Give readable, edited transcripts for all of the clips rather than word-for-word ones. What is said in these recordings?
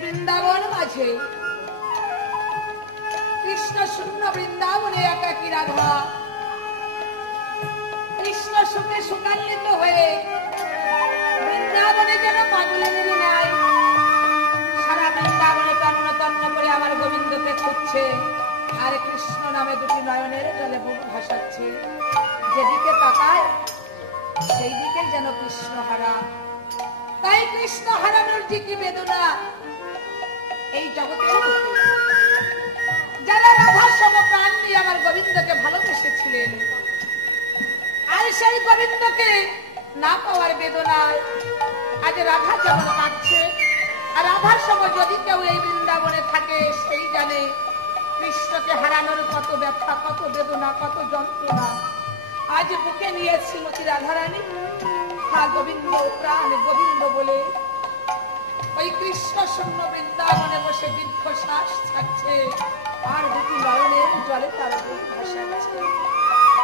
বৃন্দাবন মাঝে কৃষ্ণ শূন্য বৃন্দাবনে একাকী রাধা কৃষ্ণ সুখে সুখান্বিত হয়ে বৃন্দাবনে যেন পাগলেরই নাই সারা বৃন্দাবনে তন্ন তন্ন করে আমার গোবিন্দকে খুঁজছে আর কৃষ্ণ নামে দুটি নয়নের জলে বুক ভাসাচ্ছে যেদিকে তাকায় সেই দিকে যেন কৃষ্ণ হারা তাই কৃষ্ণ হারানোর যে কি বেদনা এই জগতের যারা রাধার সমপ্রাণ দিয়ে আমার গোবিন্দকে ভালোবেসেছিলেন আর সেই গোবিন্দকে না পাওয়ার বেদনায় আজ রাধা যেমন কাঁদছে আর রাধার সঙ্গে যদি কেউ এই বৃন্দাবনে থাকে সেই জানে কৃষ্ণকে হারানোর কত ব্যথা কত বেদনা কত যন্ত্রণা আজ বুকে নিয়ে শ্রীমতী রাধারানী হা গোবিন্দ প্রাণ গোবিন্দ বলে ওই কৃষ্ণ শূন্য বৃন্দাবনে বসে দীর্ঘশ্বাস ছাড়ছে আর দুটি নয়নের জলে তার বুক ভাসাচ্ছে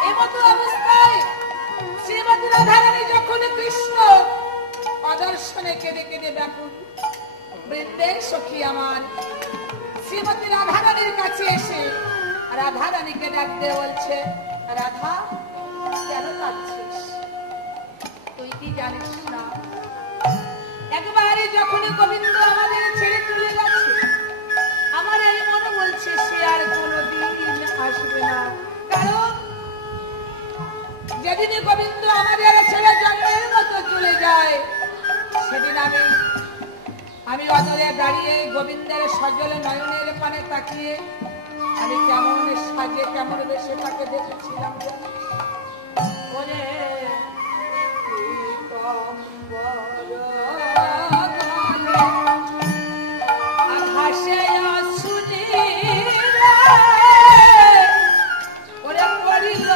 এমতো অবস্থায় শ্রীমতী রাধারানী যখন কৃষ্ণ অদর্শনে কেঁদে কেঁদে ব্যাকুল বৃন্দের সখী আমার শ্রীমতী রাধারানীর কাছে এসে রাধারানীকে ডাক দিয়ে বলছে রাধা কেন কাঁদছিস তুই কি জানিস না একবারে যখন গোবিন্দ আমাদের ছেড়ে চলে যাচ্ছে আমার এই মনে বলছে সে আর কোনোদিন আসবে না কারণ যেদিন গোবিন্দ আমাদের ছেড়ে জন্মের মতো চলে যায় সেদিন আমি অদলে দাঁড়িয়ে গোবিন্দের সজল নয়নের পানে তাকিয়ে আমি কেমন সাজে কেমন বেশে তাকে দেখেছিলাম হাসে ওরে পড়িল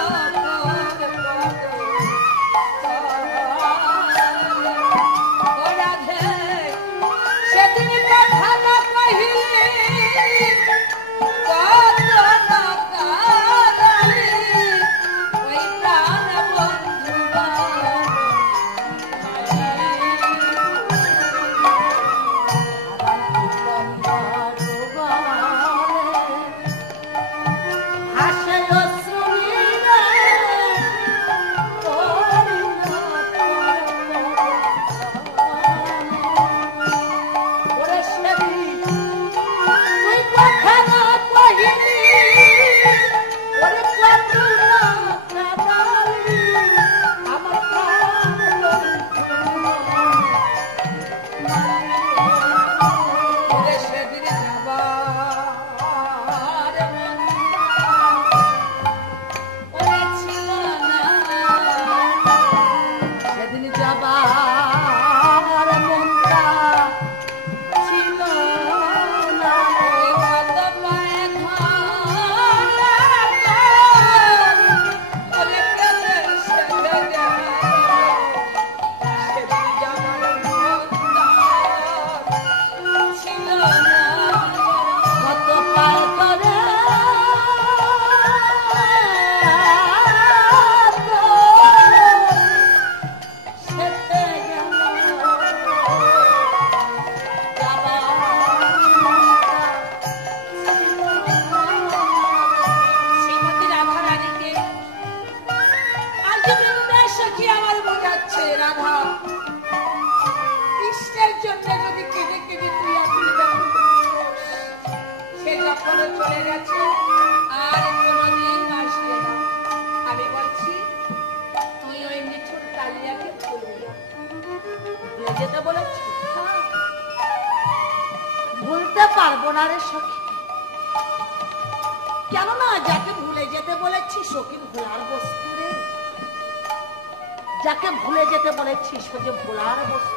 যাকে ভুলে যেতে বলেছিস যে ভোলার বস্তু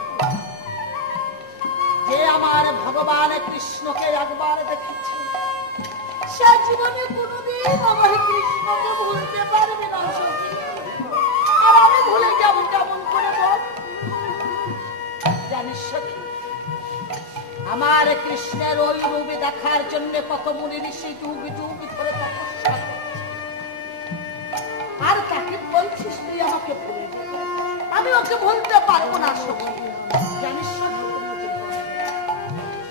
যে আমার ভগবান কৃষ্ণকে একবার দেখেছে সে জীবনে কোনোদিন আমার কৃষ্ণকে ভুলতে পারবে না আর আমি ভুলে যাব কেমন করে বল জানিস সখী আমার কৃষ্ণের ওই রূপ দেখার জন্য কত মুনি ঋষি ডুবি ডুবি করে তপস্যা আর তাকে বলছিস তুই আমাকে ভুলে আমি ওকে ভুলতে পারবো না সখী জানিস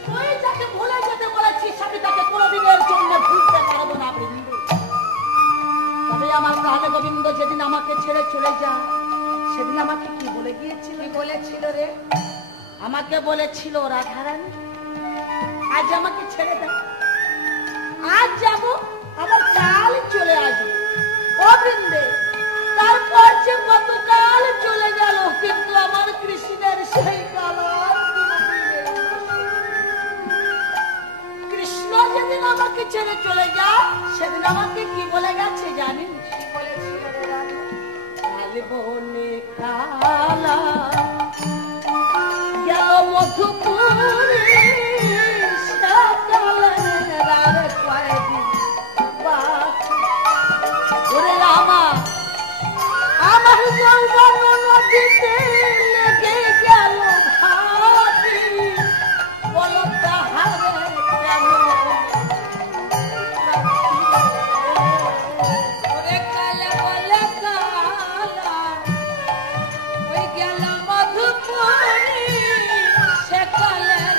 তুই গোবিন্দ যেদিন আমাকে ছেড়ে চলে যায় সেদিন আমাকে কি বলে গিয়েছিল? কি বলেছিল রে? আমাকে বলেছিল, রাধারানী আজ আমাকে ছেড়ে দাও, আজ যাবো আবার কাল চলে আসবো। ও বৃন্দে, তারপর যে গতকাল চলে গেল, কিন্তু আমার কৃষ্ণের সেই কাল কৃষ্ণ যেদিন আমাকে ছেড়ে চলে যায় সেদিন আমাকে কি বলে গেছে জানিস? কি বলেছিল? কাল বলে কালা গেল মধুপুরে, আমার যৌবন নদীতে লেগে গেল ভাবি, বলো তাহারে কেন ওরে কালা বলে কালা ওই গেল মধুপুরি, সে কালের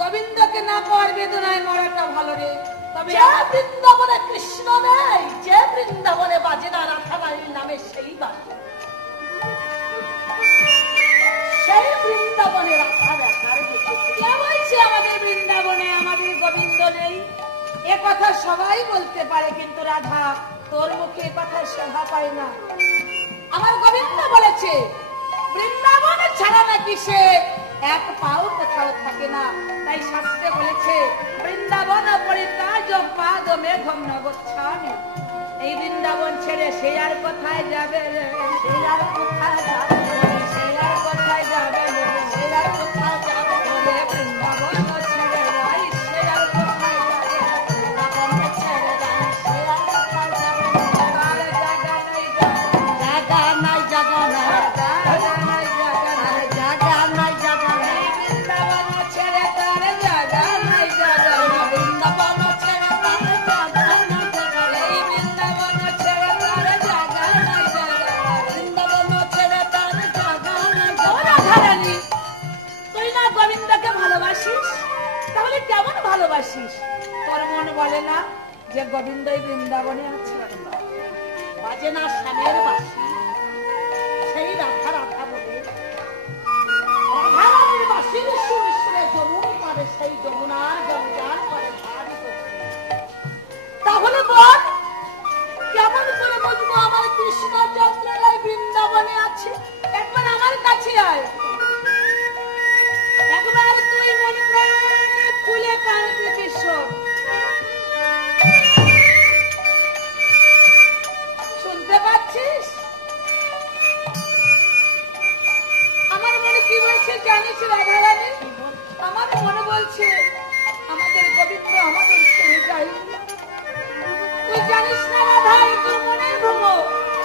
গোবিন্দকে না পাওয়ার বেদনায় মরাটা ভালো রে। তবে বৃন্দাবনে কৃষ্ণ নেই, যে বৃন্দাবনে বাজে না রাধারানীর নামে সেই বাজে, সেই বৃন্দাবনে রাধা দেখার কে বলছে আমাদের বৃন্দাবনে আমাদের গোবিন্দ নেই? এ কথা সবাই বলতে পারে, কিন্তু রাধা তোর মুখে এ কথা শোভা পায় না। আমার গোবিন্দ বলেছে বৃন্দাবনে ছাড়া নাকি সে এক পাও কোথাও থাকে না। তাই শাস্ত্রে বলেছে বৃন্দাবন পরিত্যাজ পাদ মেঘম ন গচ্ছামি। এই বৃন্দাবন ছেড়ে সে আর কোথায় যাবে রে? সে আর কোথায় যাবে? সে আর কোথায় যাবে? সে আর কোথায় যাবে? বৃন্দাবন ছেড়ে যাই, সে আর কোথায় যাবে? বৃন্দাবন ছেড়ে যাই, সে আর কোথায় যাবে? জাগা নাই, জাগা নাই, জাগা নাই, জাগা নাই, জাগা নাই, জাগা নাই, বৃন্দাবন ছেড়ে তার জাগা নাই, জাগা নাই, বৃন্দাবন ছেড়ে তার জাগা নাই, জাগা নাই, বৃন্দাবন ছেড়ে তার জাগা নাই, জাগা নাই, বৃন্দাবন ছেড়ে তার জাগা নাই। রাধারানী, তুই না গোবিন্দকে ভালোবাসিস? তাহলে কেমন ভালোবাসিস? তোর মন বলে না যে গোবিন্দই বৃন্দাবনে আছে? বাজে না শ্যামের বাসি, সেই রাধা রাধা বলে রাধারানীর বাসির সুর শুনে যমুন পারে সেই যমুনার গঙ্গার পরে ভারী। তাহলে বল কেমন করে বুঝবো আমার কৃষ্ণচন্দ্র রায় বৃন্দাবনে আছে? একবার আমার কাছে আয়, একবার তুই মন প্রাণে খুলে কান পেতে শোন। শুনতে পাচ্ছিস আমার মনে কি বলছে জানিস রাধারানী? আমার মনে বলছে আমাদের গোবিন্দ আমাদের ছেড়ে যায়নি। তুই জানিস না রাধা, তোর মনের ভ্রম।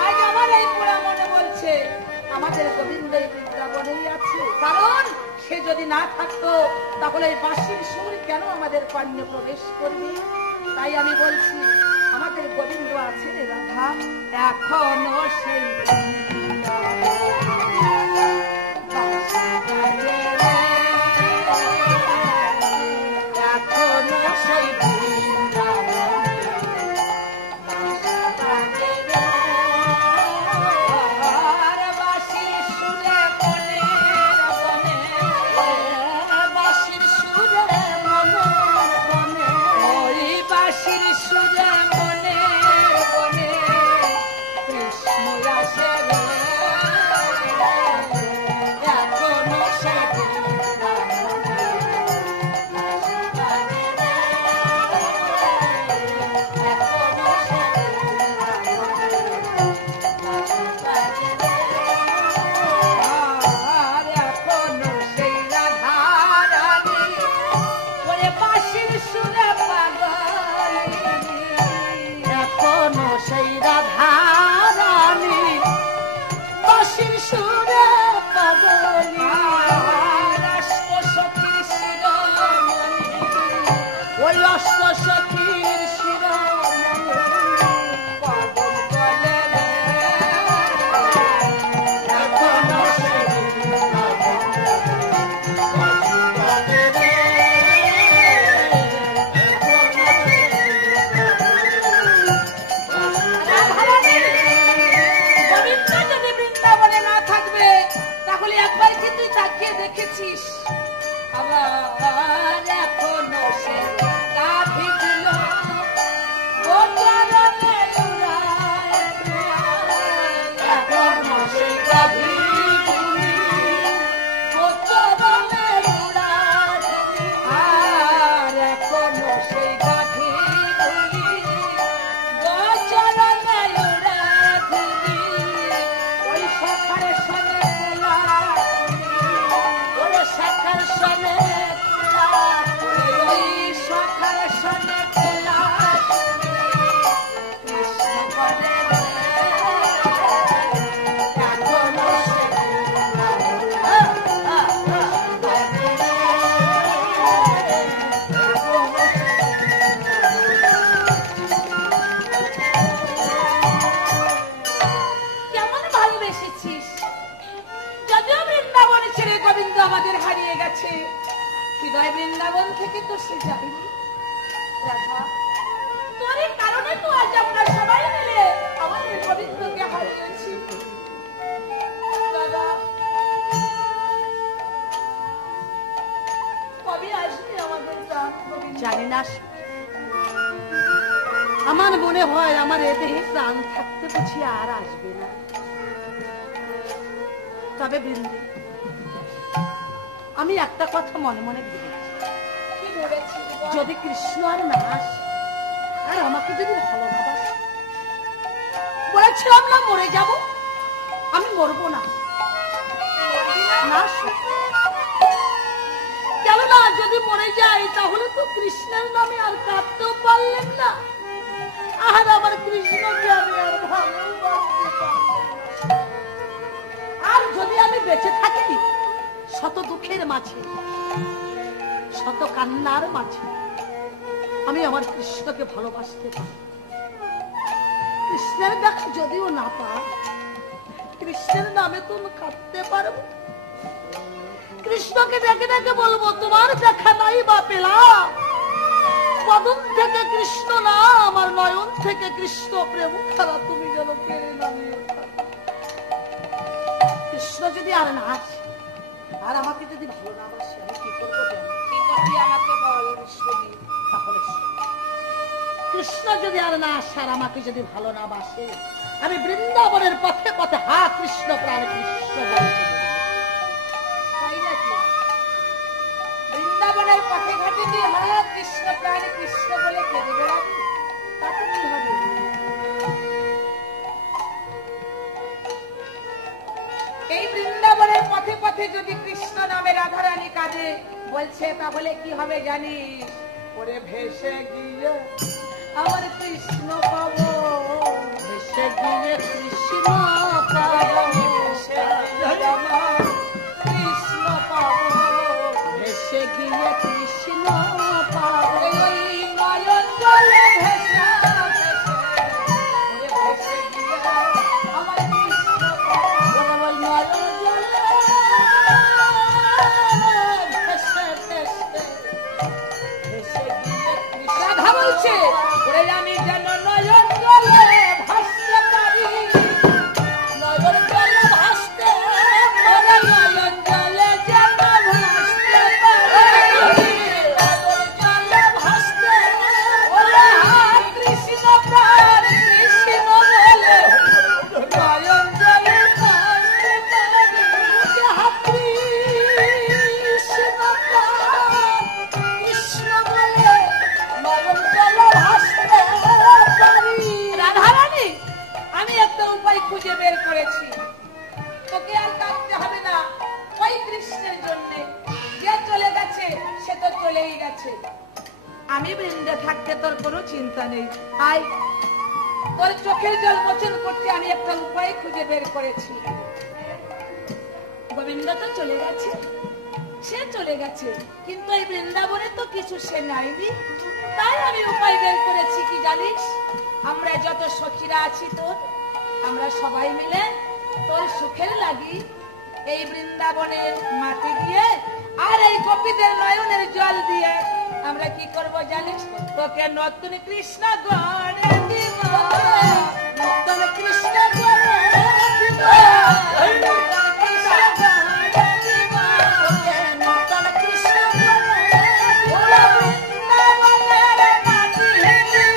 আজ আমার এই পোড়া মনে বলছে আমাদের গোবিন্দ এই বৃন্দাবনেই আছে। কারণ সে যদি না থাকতো তাহলে এই বাঁশির সুর কেন আমাদের কর্ণে প্রবেশ করবে? তাই আমি বলছি আমাদের গোবিন্দ আছে রে রাধা, এখনো সেই এখনো সেই দেখেছিস আবার এখনো সে গাভী দিল এখনো সে গাভী আর এখনো সেই গাভী ওই সখার সঙ্গে সখার সনে ওই সখার সনে কৃষ্ণ করে কেমন ভালোবেসেছিস? যদিও বৃন্দাবন ছেড়ে গোবিন্দ আমাদের হারিয়ে গেছে, হৃদয় বৃন্দাবন থেকে তো সে যায়নি। রাধা, তোরই কারণে তো আজ আমরা সবাই মিলে আমাদের গোবিন্দকে হারিয়েছি। দাদা, কবে আসবে আমাদের প্রাণ গোবিন্দ? জানি না, আমার মনে হয় আমার এ দেহে প্রাণ থাকতে বুঝি আর আসবে না। তবে বৃন্দে, আমি একটা কথা মনে মনে ভেবেছি, যদি কৃষ্ণ আর না আসে আর আমাকে যদি ভালো না বাসে, বলেছিলাম না মরে যাব, আমি মরবো না। কেন না, যদি মরে যাই তাহলে তো কৃষ্ণের নামে আর কাঁদতেও পারলেন না, আর আমার কৃষ্ণকে আমি আর ভালোবাসতে পারলাম। আর যদি আমি বেঁচে থাকি শত দুঃখের মাঝে, শত কান্নার মাঝে, আমি আমার কৃষ্ণকে ভালোবাসতে পারি। কৃষ্ণের দেখা যদিও না পাই, কৃষ্ণের নামে তো কাঁদতে পারবো। কৃষ্ণকে ডেকে ডেকে বলবো, তোমার দেখা নাই বা পেলাম, বদন থেকে কৃষ্ণ না, আমার নয়ন থেকে কৃষ্ণ প্রেম খেলা তুমি যেন কেড়ে নামিয়ে কৃষ্ণ যদি আর না আসে আর আমাকে যদি ভালো না বাসে আমি কি করবো কি করবি আমাকে বল বিশ্বজিৎ। তাহলে কৃষ্ণ যদি আর না আসে আর আমাকে যদি ভালো না বাসে আমি বৃন্দাবনের পথে পথে হা কৃষ্ণ প্রাণ কৃষ্ণ তাই নাকি? বৃন্দাবনের পথে ঘাটে দিয়ে হা কৃষ্ণ প্রাণ কৃষ্ণ বলে কেঁদে বেড়াবি তাতে কি হবে? এই বৃন্দাবনের পথে পথে যদি কৃষ্ণ নামে রাধারানী কাঁদে বলছে তাহলে কি হবে জানিস? ওরে ভেসে গিয়ে আমার কৃষ্ণ পাবো, ভেসে গিয়ে কৃষ্ণ পাবো, ভেসে গিয়ে আমার কৃষ্ণ পাবো, ভেসে গিয়ে কৃষ্ণ পাবো। ওই নয়ন জলে ভেসে ভেসে গিয়ে আমার কৃষ্ণ পাবো, ওই নয়ন জলে ভেসে ভেসে ভেসে গিয়ে কৃষ্ণ। রাধা বলছে ওরে আমি যেন নয়ন জলে ভাসতে পারি, নয়ন জলে ভাসতে পারি, নয়ন জলে যেন ভাসতে পারি, নয়ন জলে ভাসতে ওরে কৃষ্ণ প্রাণ কৃষ্ণ বলে নয়ন জলে ভাসতে পারি, কৃষ্ণ প্রাণ কৃষ্ণ বলে নয়ন জলে ভাসতে পারি। রাধারানী আমি একটা উপায় খুঁজে বের করেছি, তোকে আর কাঁদতে হবে না ওই কৃষ্ণের জন্য। যে চলে গেছে সে তো চলেই গেছে, আমি বৃন্দে থাকতে তোর কোনো চিন্তা নেই। আয় তোর চোখের জল মোচন করতে আমি একটা উপায় খুঁজে বের করেছি। গোবিন্দ তো চলে গেছে, সে চলে গেছে, কিন্তু এই বৃন্দাবনে তো কিছু সে নাইনি। তাই আমি উপায় বের করেছি কি জানিস? আমরা যত সখীরা আছি তোর, আমরা সবাই মিলে তোর সুখের লাগি এই বৃন্দাবনের মাটি দিয়ে আর এই গোপীদের নয়নের জল দিয়ে আমরা কি করব জানিস? তোকে নতুন কৃষ্ণ গড়ে দিব, নতুন কৃষ্ণ গড়ে দিব, নতুন কৃষ্ণ গড়ে দিব, তোকে নতুন কৃষ্ণ গড়ে দিব, বৃন্দাবনের মাটি দিয়ে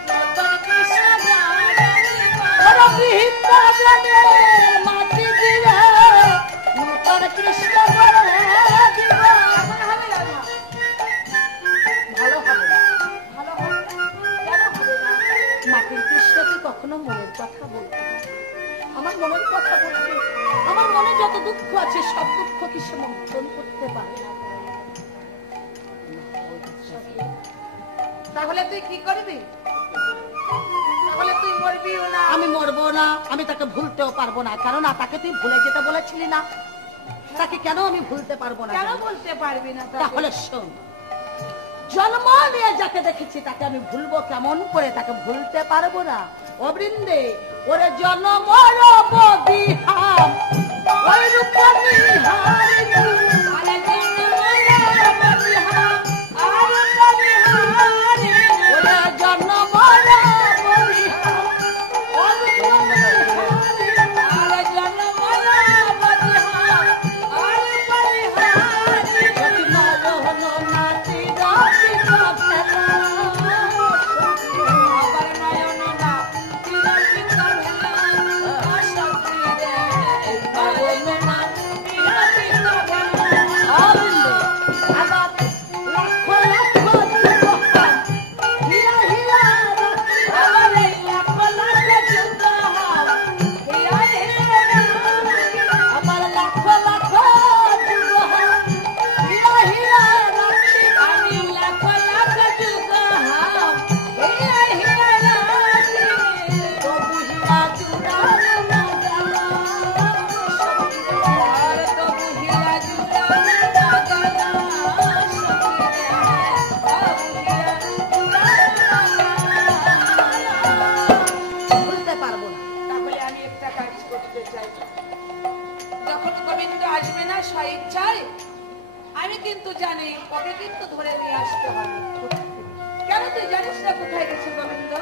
নতুন কৃষ্ণ গড়ে দিব, বৃন্দাবনের মাটি দিয়ে নতুন কৃষ্ণ গড়ে দিব। ভালো হবে না, ভালো হবে না, কেন হবে না? মাটির কৃষ্ণকে কখনো মনের কথা বলতে না, আমার মনের কথা বলতে, আমার মনে যত দুঃখ আছে সব দুঃখ কি সে মন্থন করতে পারে না। তাহলে তুই কি করবি? তাহলে তুই মরবিও না। আমি মরবো না, আমি তাকে ভুলতেও পারবো না, কারণ তাকে তুই ভুলে যেতে বলেছিলি না, তাকে কেন আমি ভুলতে পারবো না? কেন বলতে পারবি না? তাহলে শোন, জন্ম নিয়ে যাকে দেখেছি তাকে আমি ভুলবো কেমন করে? তাকে ভুলতে পারবো না। ও বৃন্দে ওরে জন্ম বিহার ওই রূপ কিন্তু জানি ওকে কিন্তু ধরে নিয়ে আসতে হবে। কেন তুই জানিস না কোথায় গেছে গোবিন্দ?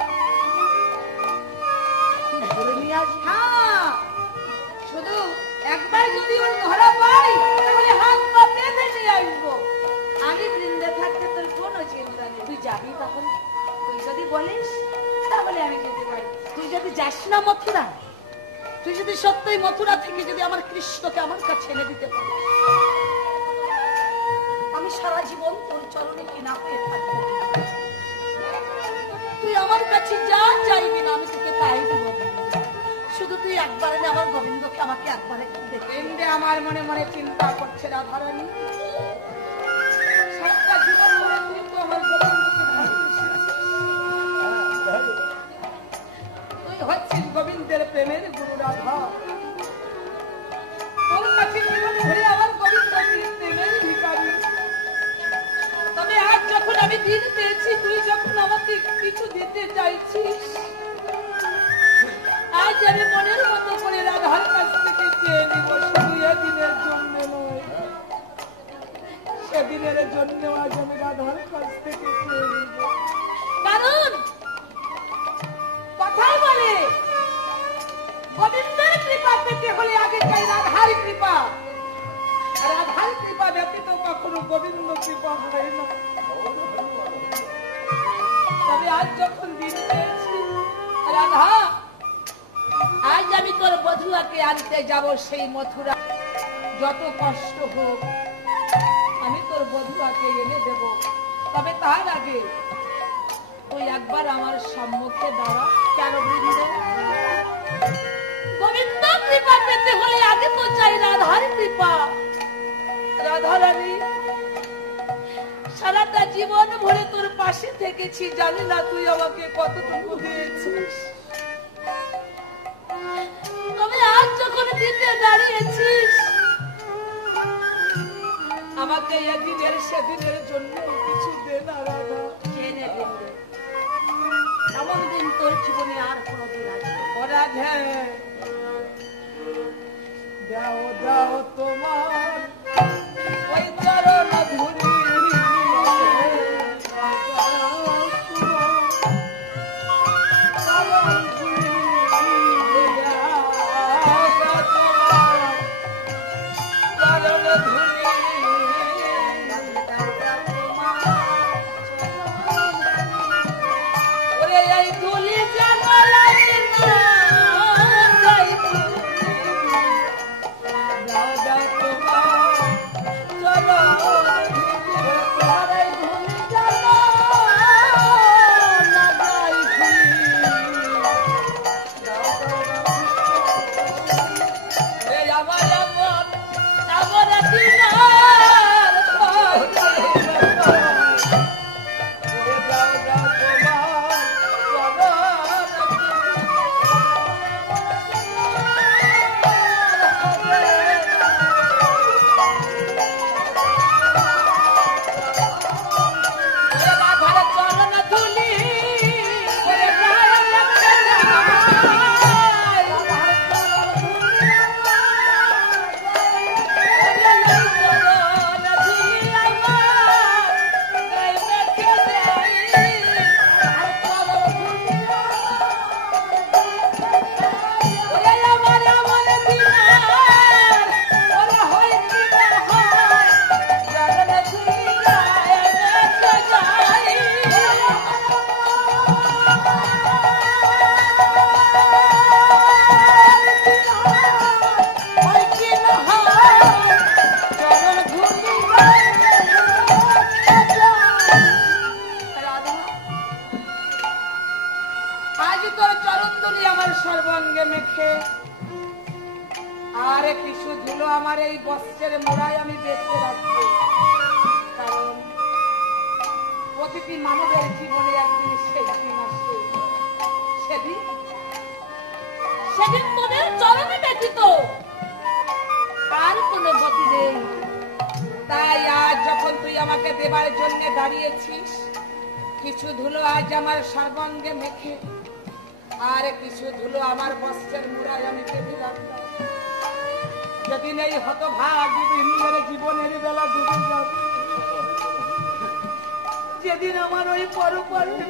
ধরে নিয়ে আসবি। হ্যাঁ, শুধু একবার যদি ওর ধরা পাই তাহলে হাত পা বেঁধে নিয়ে আসবো। আমি বৃন্দে থাকতে তোর কোনো চিন্তা নেই। তুই যাবি তখন? তুই যদি বলিস তাহলে আমি যেতে পারি। তুই যদি যাস না মথুরা, তুই যদি সত্যই মথুরা থেকে যদি আমার কৃষ্ণকে আমার কাছে এনে দিতে পারিস, আমি সারা জীবন তোর চরণে কিনা হয়ে থাকবো। তুই আমার কাছে যা চাইবি না আমি তোকে তাই দেব। শুধু তুই একবার এনে আমার গোবিন্দকে আমাকে একবার দেখে। আমার মনে মনে চিন্তা করছে রাধারানী, সারাটা জীবন ধরে তুই তো আমার গোবিন্দকে ভালোবেসেছিস। তুই হচ্ছিস গোবিন্দের প্রেমের গুরু রাধা। তোর কাছে জীবন ধরে আমার গোবিন্দ প্রেমের ভিখারি। তবে আজ যখন আমি দিন পেয়েছি, তুই যখন আমাকে কিছু দিতে চাইছিস, আজ আমি মনের মতো করে রাধার কাছ থেকে চেয়ে নিব। শুধু এদিনের জন্য নয়, সেদিনের জন্য আজ আমি রাধার কাছ থেকে চেয়ে নিব। কারণ কথাই বলে গোবিন্দের কৃপা পেতে হলে আগে চাই রাধার কৃপা। রাধার কৃপা ব্যতীত কখনো গোবিন্দ কৃপা হয় না। তবে আজ যখন দিন পেয়েছি রাধা, আজ আমি তোর বধুয়াকে আনতে যাব সেই মথুরা। যত কষ্ট হোক আমি তোর বধুয়াকে এনে দেব। তবে তার আগে তুই একবার আমার সম্মুখে দাঁড়া। কেন বৃন্দ? গোবিন্দ কৃপা পেতে হলে আগে তো চাই রাধার কৃপা। রাধারানী, সারাটা জীবন ভরে তোর পাশে থেকেছি, জানি না তুই আমাকে কতটুকু দিয়েছিস। তবে আজ যখন দিতে দাঁড়িয়েছিস, আমাকে এদিনের সেদিনের জন্য কিছু দে না রাধা। এমন দিন তোর জীবনে আর কোনদিন আসবে? রাধে, দাও দাও তোমার ওই চরণ ধুলি, আমার এই বস্ত্রের মোড়ায় আমি বেঁচে রাখবো। কারণ প্রতিটি মানবের জীবনে একদিন সেই দিন আসে, সেদিন তোদের চরণে ব্যতীত আর কোনো গতি নেই। তাই আজ যখন তুই আমাকে দেবার জন্য দাঁড়িয়েছিস, কিছু ধুলো আজ আমার সর্বাঙ্গে মেখে আর কিছু ধুলো আমার বস্ত্রের মোড়ায় আমি বেঁধে রাখলাম। যেদিন এই হতভাগী বৃন্দের জীবনের বেলা ডুবে যাবে, যেদিন আমার ওই পরপরের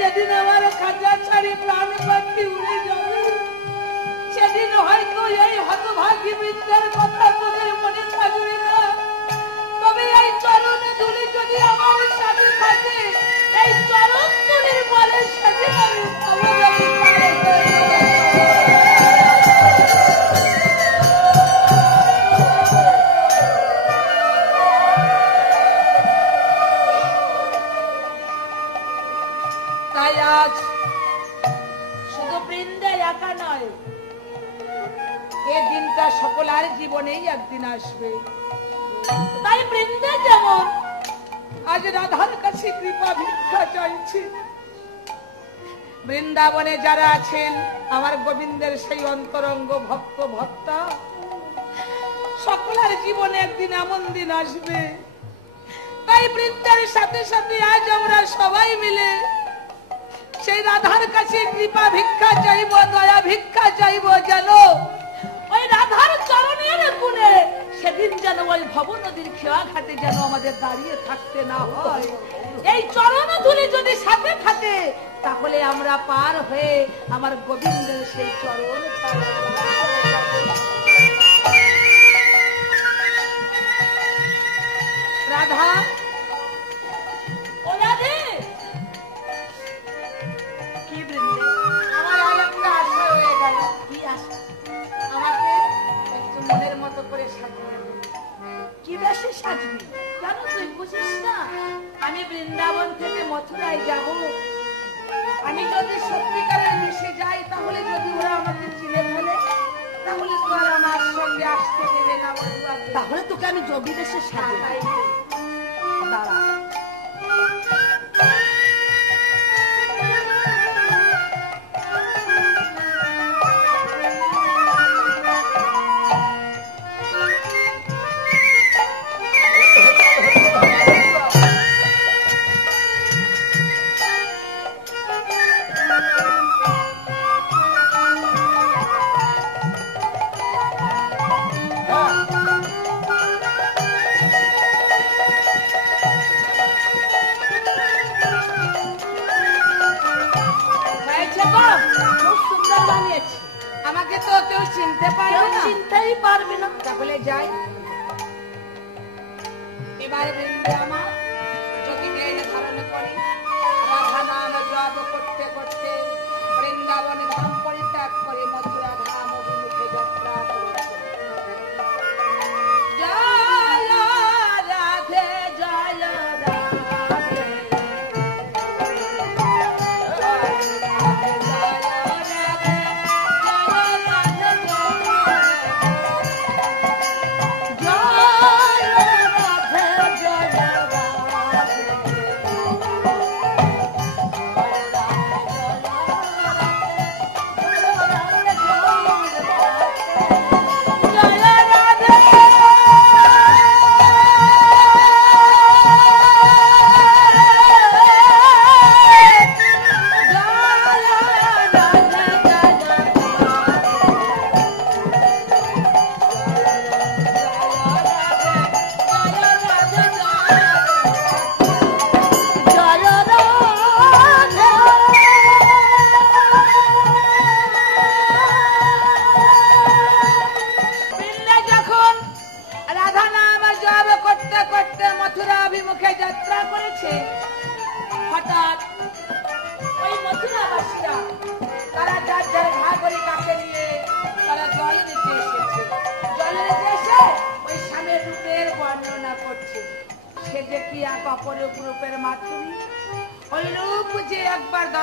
যেদিন আমার খাঁচা ছাড়ি প্রাণ পাখি উড়ে যাবে, সেদিন হয়তো এই হতভাগী বৃন্দের কথা তোদের মনে থাকবে না। তবে এই চরণ ধুলি যদি আমার সাথে থাকে, এই চরণ ধুলির বলে সেদিন আমি তাই আজ শুধু বৃন্দে একা নয়, এ দিনটা সকলের জীবনেই একদিন আসবে। তাই বৃন্দে যেমন আজ রাধার কাছে কৃপা ভিক্ষা চাইছে, বৃন্দাবনে যারা আছেন আমার গোবিন্দের সেই অন্তরঙ্গ ভক্ত ভক্তা, সকলের জীবনে একদিন এমন দিন আসবে। তাই বৃন্দের সাথে সাথে আজ আমরা সবাই মিলে সেই রাধার কাছে কৃপা ভিক্ষা চাইব, দয়া ভিক্ষা চাইব, যেন ওই রাধার চরণের গুণে সেদিন যেন ওই ভব নদীর খেয়া ঘাটে যেন আমাদের দাঁড়িয়ে থাকতে না হয়। এই চরণ ধুলি যদি সাথে থাকে, তাহলে আমরা পার হয়ে আমার গোবিন্দের সেই চরণ রাধা ও রাধে। কি বৃন্দে, আমার আর একটা আশা রয়ে গেল। কি আশা? আমাকে একটু মনের মতো করে সাজিয়ে দেবে। কি বেশি সাজবি? কেন তুই বুঝিস না আমি বৃন্দাবন থেকে মথুরায় যাব? আমি যদি সত্যিকারের মিশে যাই, তাহলে যদি ওরা আমাকে চিনে ফেলে, তাহলে তো আর আমার সঙ্গে আসতে দেবে না। তাহলে তোকে আমি যোগী বেশে সাজাই। দাঁড়া, আমাকে তো কেউ চিনতে পারবে না, চিনতেই পারবে না। তাহলে যাই এবার বৃন্দে আমার যদি বেদ ধারণ করি, রাধা নাম জপ করতে করতে বৃন্দাবনে ধাম পরিত্যাগ করে মথুরা ধাম অভিমুখে যাত্রা করেছে। জয় রাধে জয় রাধে,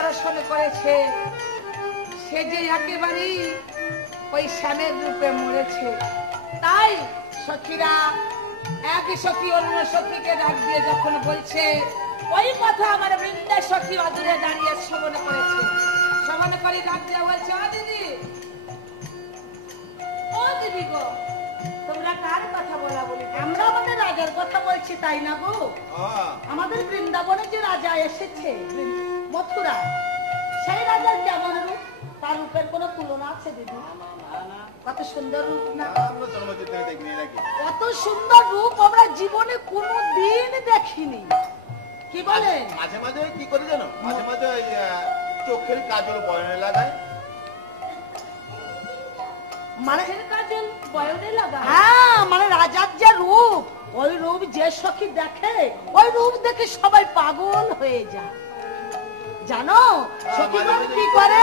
দর্শন করেছে সে যে একেবারেই ওই শ্যামের রূপে মরেছে। তাই সখীরা এক সখী অন্য সখীকে ডাক দিয়ে যখন বলছে, ওই কথা আমার বৃন্দের সখী অদূরে দাঁড়িয়ে শ্রবণ করেছে। শ্রবণ করে ডাক দিয়ে বলছে, ও দিদি, ও দিদি গো, তোমরা কার কথা বলা বলি? আমরা আমাদের রাজার কথা বলছি, তাই না গো? আমাদের বৃন্দাবনে যে রাজা এসেছে মথুরা, সেই রাজার কেমন রূপ? তার রূপের কোন তুলনা আছে দিদি? কত সুন্দর রূপ না? কত সুন্দর রূপ আমরা জীবনে কোনদিন দেখিনি। কি বলে? মাঝে মাঝে কি করে জানো, মাঝে মাঝে চোখের কাজল বয়নে লাগায়। মানে কাজল বয়নে লাগায়? হ্যাঁ, মানে রাজার যে রূপ, ওই রূপ যে সখী দেখে, ওই রূপ দেখে সবাই পাগল হয়ে যায়। জানো সখীগণ কি করে?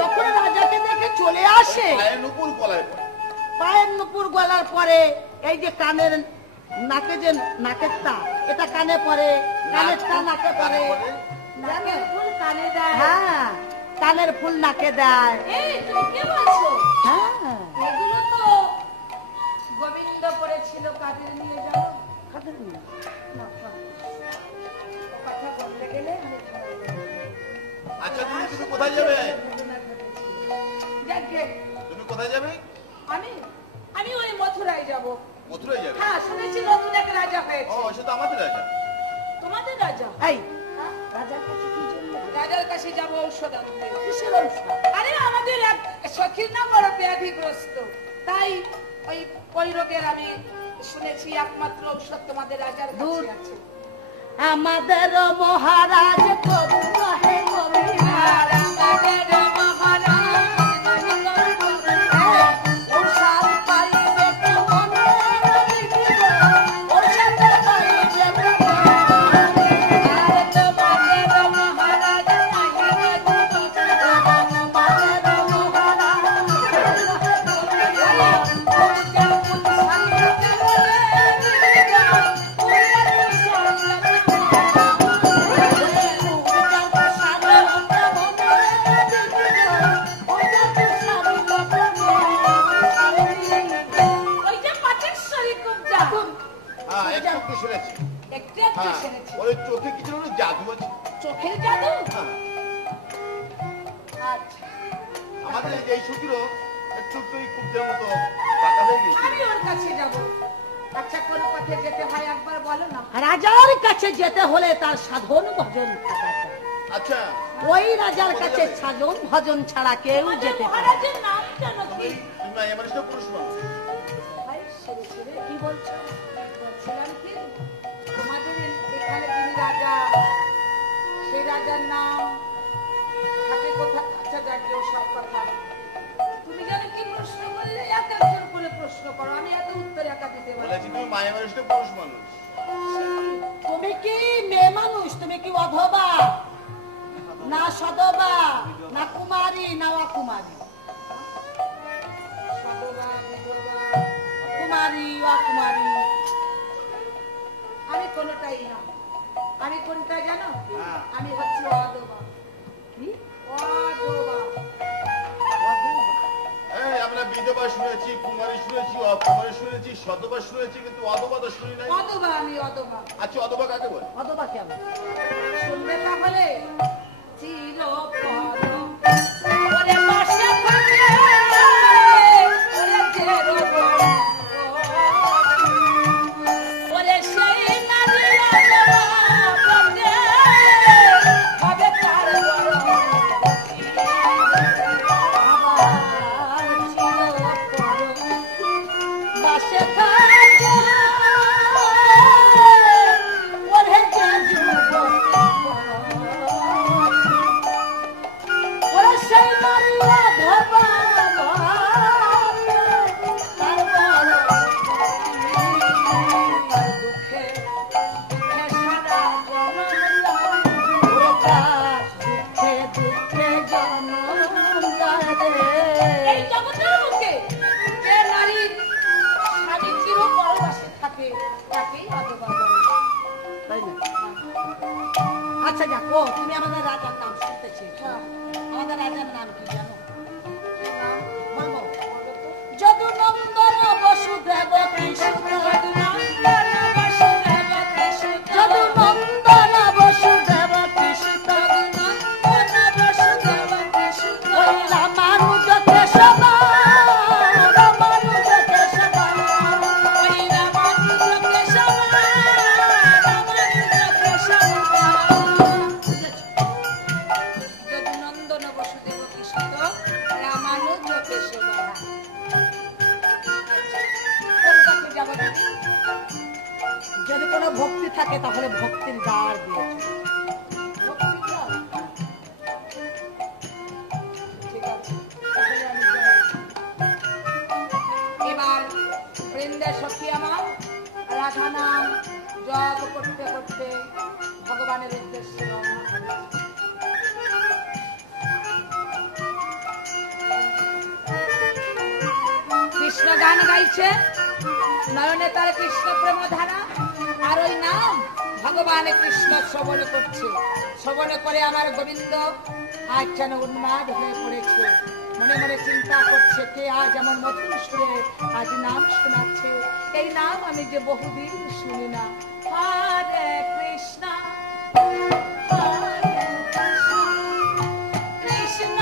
যখন রাজাকে দেখে চলে আসে, পায়ের নুপুর গলায় পড়ে, পায়ের নুপুর গলার পরে এই যে কানের নাকে যে নাকেরটা, এটা কানে পরে, কানেরটা নাকে পরে, নাকের ফুল কানে দেয়। হ্যাঁ, কানের ফুল নাকে দেয়। এই তুমি কি বলছো? হ্যাঁ, এগুলো তো গোবিন্দ পড়েছিল কাদের নিয়ে যাও, কাদের নিয়ে কথা বলতে গেলে। আচ্ছা তুমি কোথায় যাবে? তুমি কোথায় যাবে? আমি ওই মথুরায় যাব। মথুরায় যাবে? হ্যাঁ, শুনেছি নতুন এক রাজা হয়েছে। ও, সে তো আমাদের রাজা। তোমাদের রাজা? এই রাজার কাছে কি জন্য? রাজার কাছে যাব ঔষধ আনতে। কিসের ঔষধ? আরে আমাদের এক সখীর না বড় ব্যাধিগ্রস্ত, তাই ওই রোগের আমি শুনেছি একমাত্র ঔষধ তোমাদের রাজার কাছে আছে। আমাদের মহারাজ প্রভু হে গোবিন্দ, আমাদের মহারাজ চোখে কিছু জাদু আছে। চোখের জাদু? আমাদের এই সুখীরও চোখই খুব মতো পাকা হয়ে গেছে। আমি ওর কাছে যাব। আচ্ছা, কোন পথে যেতে হয় একবার বলো না। রাজার কাছে যেতে হলে তার সাধন ভজন থাকা চাই। আচ্ছা, ওই রাজার কাছে সাধন ভজন ছাড়া কেউ যেতে পারে না। মহারাজের নাম জানো কি? তুমি এমনটা প্রশ্ন ভাই, কি বলছো? বলছিলাম কি, তোমাদের এখানে যিনি রাজা, সেই রাজার নাম থাকে কোথায়? আচ্ছা, জাতীয় সব কথা তুমি জানো কি প্রশ্ন করলে? এক একজন করে প্রশ্ন করো, আমি এত উত্তর একা দিতে পারি। তুমি মায়ের মানুষটা পুরুষ মানুষ, তুমি কি মেয়ে মানুষ? তুমি কি অধবা না সদবা না কুমারী না অকুমারী? কুমারী অকুমারী? আমি কোনটাই না। আমি কোনটা জানো? আমি হচ্ছি অধবা। কি অধবা? আমরা বিধবা শুনেছি, কুমারী শুনেছি, অকুমারী শুনেছি, সদবা শুনেছি, কিন্তু অধবা তো শুনি নাই। অধবা? আমি অধবা। আচ্ছা, অধবা কাকে বলে? অধবা কেমন শুনবে তাহলে? চিরপদ ওরে বসে থাকে ওরে জেরো ওরে সেই নারী অধবা বলে হবে তার বড় আবার চিরপদ বসে থাকে ওরে জেরো ওরে সেই নারী অধবা এই জগতের মুখে যে নারী স্বামী চির থাকে তাহলে ভক্তির দ্বার দিয়েছে। ভক্তির দ্বার? ঠিক আছে, তাহলে আমি যাই। এবার বৃন্দে সখী আমার রাধা নাম জপ করতে করতে ভগবানের উদ্দেশ্যে রওনা হয়েছে। কৃষ্ণ গান গাইছে, নয়নে তার কৃষ্ণ প্রেম ধারা, আর ওই নাম ভগবান কৃষ্ণ শ্রবণ করছে। শ্রবণ করে আমার গোবিন্দ আজ যেন উন্মাদ হয়ে পড়েছে, মনে মনে চিন্তা করছে কে আজ এমন মধুর সুরে আজ নাম শোনাচ্ছে, এই নাম আমি যে বহুদিন শুনি না। হরে কৃষ্ণ হরে কৃষ্ণ কৃষ্ণ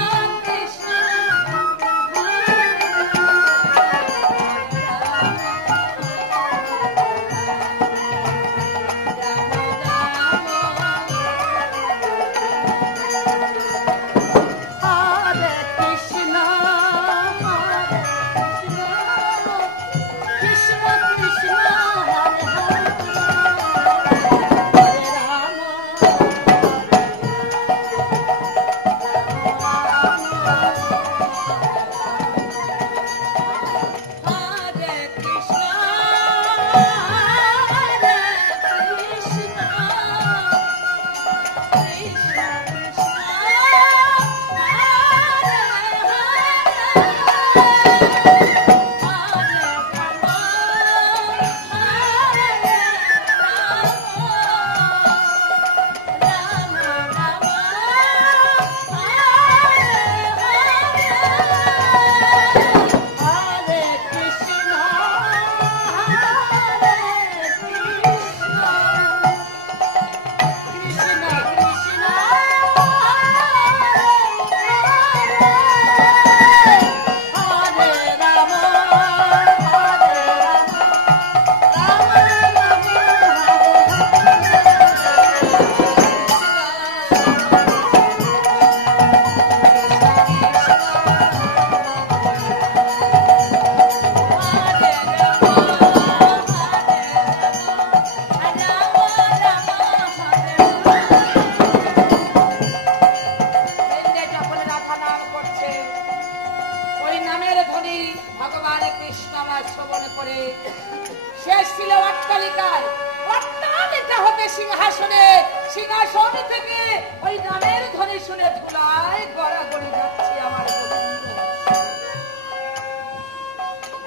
সিংহাসনে, সিংহাসন থেকে ওই নামের ধ্বনি শুনে ধুলায় গড়াগড়ি যাচ্ছে আমার গোবিন্দ।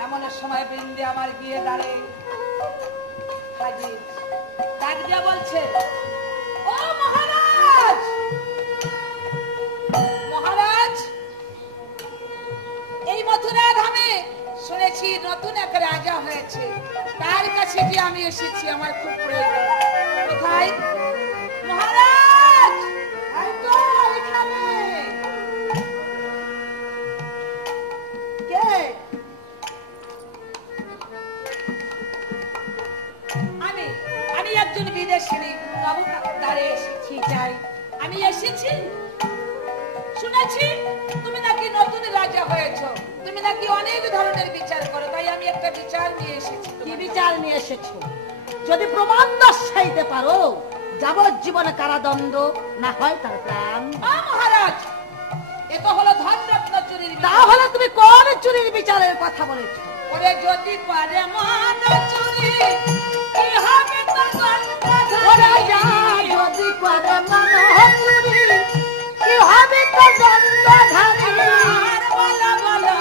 এমন সময় বৃন্দে আমার গিয়ে দাঁড়ে হাজির, ডাক দিয়া বলছে, ও মহারাজ, মহারাজ এই মথুরা ধামে শুনেছি নতুন এক রাজা হয়েছে, তার কাছে যে আমি এসেছি, আমার খুব প্রয়োজন। কোথায়? মহারাজ এই তো এখানে। কে? আমি একজন বিদেশিনী বাবু দ্বারে এসেছি। চাই আমি এসেছি, শুনেছি তুমি নাকি নতুন রাজা হয়েছ, তুমি নাকি অনেক ধরনের বিচার করো, তাই আমি একটা বিচার নিয়ে এসেছি। কি বিচার নিয়ে এসেছো? যদি প্রমাণ দর্শাইতে পারো, যাবজ্জীবনে কারাদণ্ড, না হয় তার প্রাণ। মহারাজ এ তো হলো ধনরত্ন চুরির বিচার। তাহলে তুমি কোন চুরির বিচারের কথা বলেছো? ওরে যদি পারে মন চুরি কি হবে তো ওরে যা, যদি করে মন চুরি কি হবে তো দণ্ডধারী। বলা বলা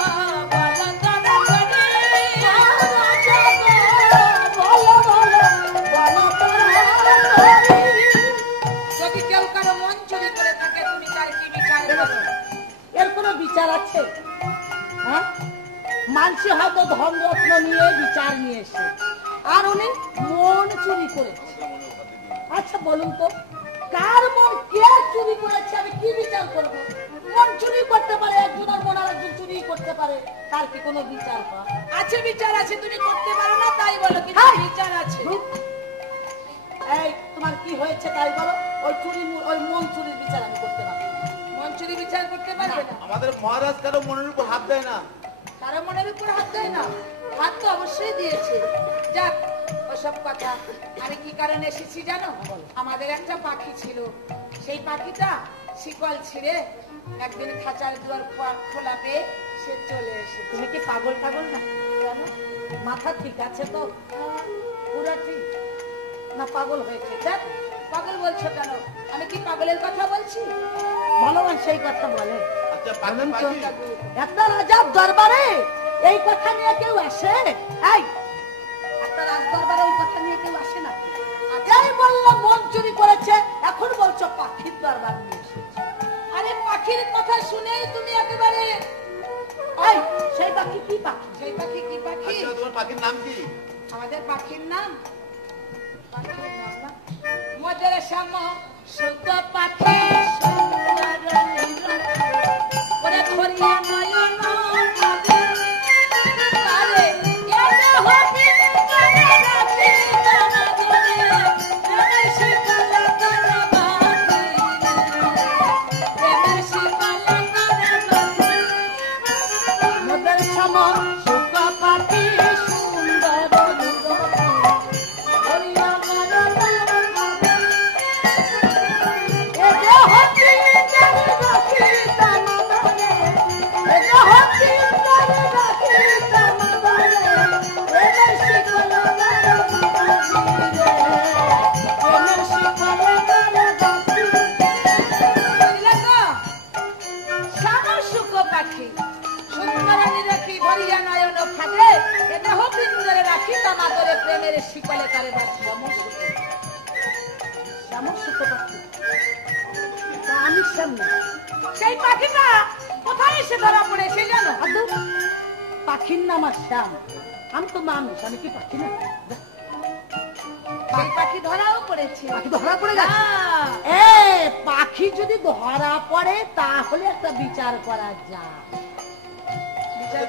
যদি কেউ কারো মন চুরি করে থাকে, তুমি তার কি বিচার করো? এর কোনো বিচার আছে? হ্যাঁ, মানসি হয়তো ধনরত্ন নিয়ে বিচার নিয়ে এসে, আর উনি মন চুরি করেছে। আচ্ছা বলুন তো, কার মন কে চুরি করেছে, আমি কি বিচার করব? মন চুরি করতে পারে একজন, আর মন আরেকজন চুরি করতে পারে, তার কি কোনো বিচার আছে? বিচার আছে, তুমি করতে পারো না তাই বলো, কিন্তু বিচার আছে। এই তোমার কি হয়েছে তাই বলো, ওই চুরি, ওই মন চুরির বিচার আমি করতে পারি? মন চুরি বিচার করতে পারবে না? আমাদের মহারাজ কারো মনের উপর হাত দেয় না। কারো মনের উপর হাত দেয় না? হাত তো অবশ্যই দিয়েছে। যাক, ও ওসব কথা। আমি কি কারণে এসেছি জানো? আমাদের একটা পাখি ছিল, সেই পাখিটা শিকল ছিঁড়ে একদিন খাঁচার দুয়ার খোলা পেয়ে সে চলে এসেছে। তুমি কি পাগল টাগল না? জানো মাথা ঠিক আছে তো? পুরা ঠিক না পাগল হয়েছে? দেখ, পাগল বলছো কেন? আমি কি পাগলের কথা বলছি? ভগবান সেই কথা বলে। আচ্ছা পাখি পাখি একটা রাজার দরবারে এই কথা নিয়ে কেউ আসে? এই একটা রাজ দরবারে ওই কথা নিয়ে কেউ আসে না। এই বললাম মন চুরি করেছে, এখন বলছো পাখির দরবার নিয়ে এসেছে। আরে পাখির কথা শুনেই তুমি একেবারে এই সেই পাখি কি পাখি? সেই পাখি কি পাখি? আচ্ছা তোমার পাখির নাম কি? আমাদের পাখির নাম মদের শ্যাম সুখ পাখি ওরে ধরিয়া নয়ন নদী আরে এনে হবি করে রাখি তানা দিনে প্রেমের শিকলে করে বাঁধি প্রেমের শিকলে করে বাঁধি মদের সম সুখ পাখি সুন্দর শিকলে করে বাঁধি। আমি সামনে সেই পাখিটা কোথায় এসে ধরা পড়েছে জানো? পাখির নাম আর শ্যাম। আমি তো মানুষ, আমি কি পাখি না? সেই পাখি ধরাও পড়েছে। পাখি ধরা পড়ে গেছে। পাখি যদি ধরা পড়ে তাহলে একটা বিচার করা যায়।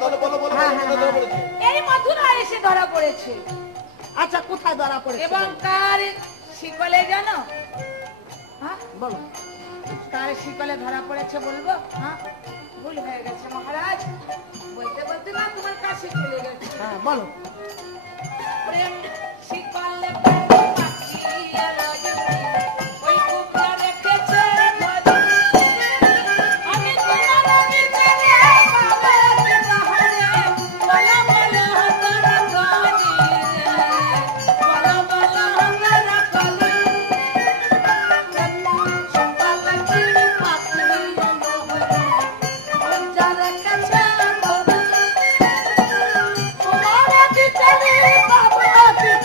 বলো বলো বলো হ্যাঁ, কোথায় ধরা পড়েছে? এই মথুরা এসে ধরা পড়েছে। আচ্ছা কোথায় ধরা পড়েছে? এবং কার শিকলে জানো? হ্যাঁ বলো। কার শিকলে ধরা পড়েছে বলবো? হ্যাঁ ভুল হয়ে গেছে মহারাজ, বলতে বলতে না তোমার কাছে চলে গেছে। হ্যাঁ বলো। প্রেম শিকলে পাখি ওই কুকুরা রেখেছে আমি তোমার বিচারে পাবে তাহলে বলা বলা তোরা গানি বলা বলা তোরা গানি সকালে চিনি পাখি যারা কাছে তোমার বিচারে পাবে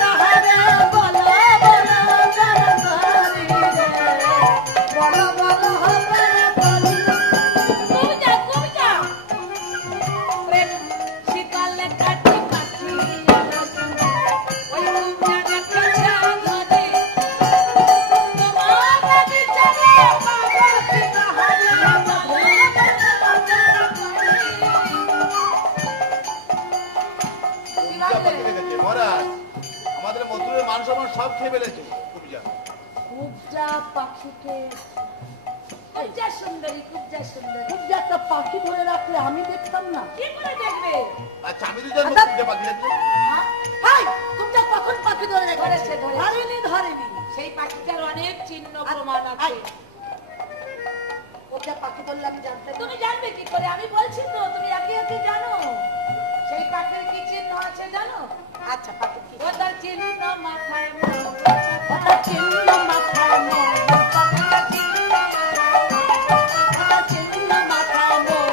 তাহলে বলা বলা তোরা গানি বলা বলা তোরা গানি কুমজা প্রেম শিকলে কাটি পাখি ওই কুমজা রেখেছে নদী তোমার বিচারে পাবে তাহলে কুবজা পাখি রেখেছে মহারাজ, আমাদের মথুরের মান সম্মান সব খেয়ে ফেলেছে কুবজা। কুবজা পাখিকে কুমজা সুন্দরী কুমজা সুন্দরী কুবজা একটা পাখি ধরে রাখলে আমি দেখতাম না। কি করে দেখবে? আচ্ছা আমি তো জানবো আচ্ছা। কুবজা পাখি রেখেছে। হাই কুবজা কখন পাখি ধরে রেখেছে? ধরেছে, ধরেছে। ধরেনি ধরেনি। সেই পাখিটার অনেক চিহ্ন প্রমাণ আছে। কুবজা পাখি ধরলে আমি জানতে পারি। তুমি জানবে কি করে? আমি বলছি তো, তুমি একে একে জানো। সেই পাখির কি চিহ্ন আছে জানো? আচ্ছা পাখি কি? ওটার চিহ্ন মাথায় ওটা চিহ্ন মাথায় মোর, ওটা চিহ্ন মাথায় মোর।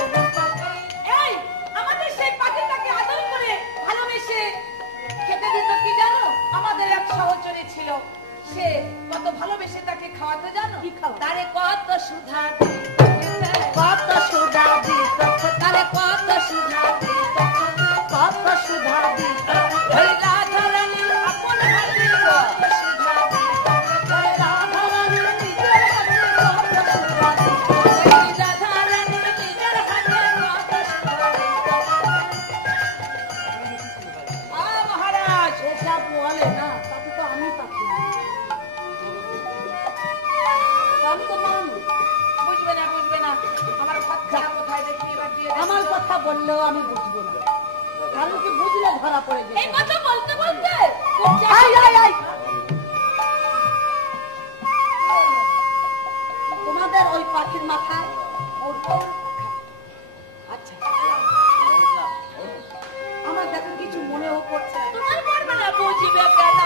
এই আমাদের সেই পাখিটাকে আদর করে ভালোবেসে খেতে দিত কি জানো? আমাদের এক সহচরী ছিল, সে কত ভালোবেসে তাকে খাওয়াতো জানো? কি খাওয়াতো? তারে কত সুধা কত সুধা দিত, তারে কত সুধা কত সুধা দিত। ওই রাধারানীর আপন হাতে কত সুধা ওই রাধারানীর নিজের হাতে কত সুধা দিত। ওই রাধারানীর নিজের হাতে কত সুধা মহারাজ এটা বলে না, তাতে তো আমি পাখি না। আমি তো মানুষ। বুঝবে না বুঝবে না আমার কথা কোথায় দেখি এবার দিয়ে দেখো। আমার কথা বললেও আমি বুঝবো না, কারণ কি বুঝলে ধরা পড়ে এই যেত। কথা বলতে বলতে খুব তোমাদের ওই পাখির মাথায় আচ্ছা আমার দেখো কিছু মনেও করছে না। তোমার করবে না, বুঝবে কেন?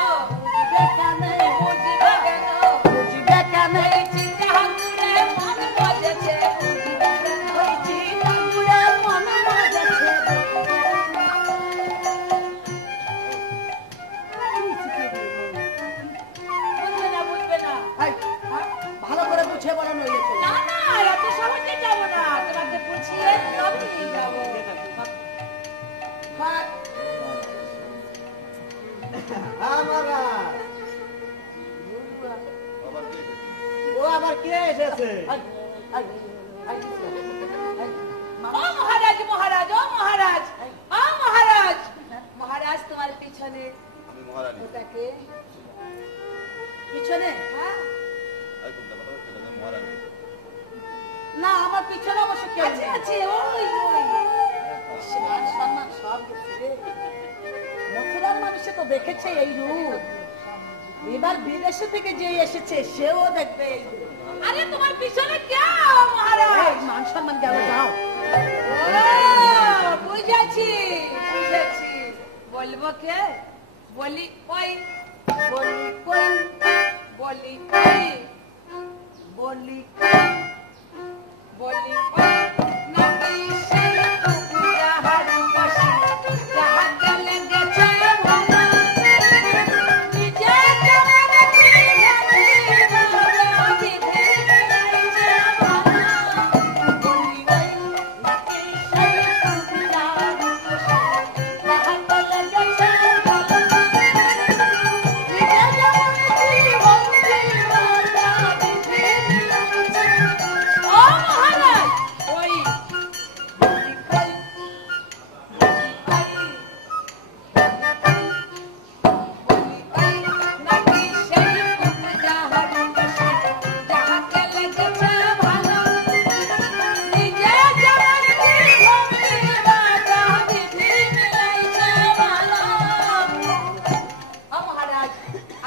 বুঝবে কেন? বুঝবে কেন? বুঝবে কেন? এই চিন্তা হাতুড়ে মন বাজেছে, বুঝবে কেন? ওই চিন্তা ঘুরে মন বাজেছে। বুঝবে না, বুঝবে না। এই, ভালো করে বুঝে বলো নইলে চলে। না না, এত সহজে যাবো না, তোমাকে বুঝিয়ে তবেই যাবো। বাট, ও আবার কে এসেছে? এই, এই, এই, এই, ও মহারাজ, মহারাজ, ও মহারাজ, ও মহারাজ, মহারাজ তোমার পিছনে আমি মহারানী ওটাকে পিছনে হ্যাঁ আর কোনটা কথা হচ্ছে না, মহারানী না আমার পিছনে অবশ্য কেউ আছে নেই। আছে, ওই ওই মান সম্মান সব গেছে রে। মথুরার মানুষে তো দেখেছে এই রূপ, এবার বিদেশে থেকে যে এসেছে সেও দেখবে এই রূপ। আরে তোমার পিছনে কে মহারাজ? এই, মান সম্মান গেল যাও। ও বুঝেছি বুঝেছি, বলবো কে? বলি ওই, বলি কই, বলি কই, বলি কই, বলি কই, নাকি সেই যাহার বসে যাহার গেলে গেছে ভালো, নিজে কেমন ছিল বিধে গেছে ভালো, বলি কই, নাকি সেই যাহার বসে যাহার গেলে গেছে ভালো, নিজে যেমন জীবন জীবনটা বিধে গেছে। ও মহারাজ, ওই বলি কই, বলি কই, নাকি সেই যাহার বসে যাহাকে লেগেছে ভালো, নিজে যেমন জীবন জীবনটা বিধি মিলাইছে ভালো। ও মহারাজ,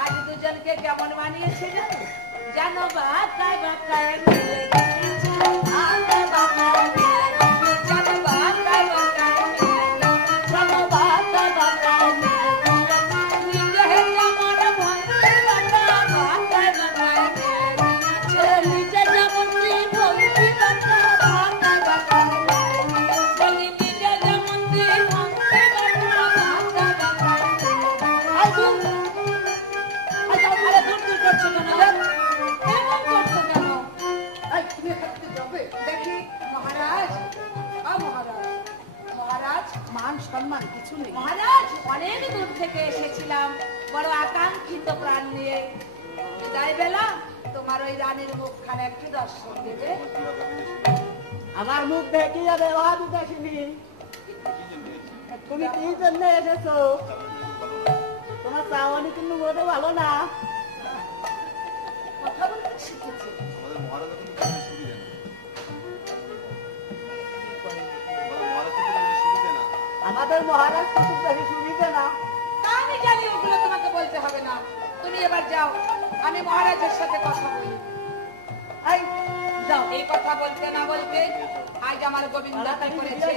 আজ দুজনকে কেমন বানিয়েছে জানো? জানো বাঁকায় বাঁকায় মিলে গেছে, বাঁকায় বাঁকায় মিলে গেছে, জানো বাঁকায় বাঁকায় মিলে গেছে, জানো বাঁকায় বাঁকায় মিলে গেছে, নিজে যেমন ভঙ্গি বাঁকা বাঁকায় বাঁকায় মিলে গেছে, নিজে যেমন ভঙ্গি বাঁকা বাঁকায় বাঁকায় মিলে গেছে, নিজে যেমন ভঙ্গি বাঁকা বাঁকায় বাঁকায় মিলে গেছে। আরে দূর দূর করছো কেন? এমন করছো কেন? এই, তুমি এখান থেকে যাবে? দেখি মহারাজ, ও মহারাজ, মহারাজ, মান সম্মান কিছু নেই। মহারাজ, অনেক দূর থেকে এসেছিলাম বড় আকাঙ্ক্ষিত প্রাণ নিয়ে। বিদায় বেলা তোমার ওই রানীর মুখখানে একটু দর্শন দেবে। আমার মুখ দেখি যাবে, আমি দেখিনি। তুমি কি জন্য এসেছো? তোমার চাওয়ানি কিন্তু মোটে ভালো না। কথা বলতে শিখেছে। আমাদের মহারাজা কিন্তু তেমন সুবিধে না, আমাদের মহারাজ কিন্তু তেমন সুবিধে না। আমাদের মহারাজ কিছু দেখি সুবিধে না। তা আমি জানি, ওগুলো তোমাকে বলতে হবে না। তুমি এবার যাও, আমি মহারাজের সাথে কথা বলি। এই, যাও। এই কথা বলতে না বলতে আজ আমার গোবিন্দ কি করেছে,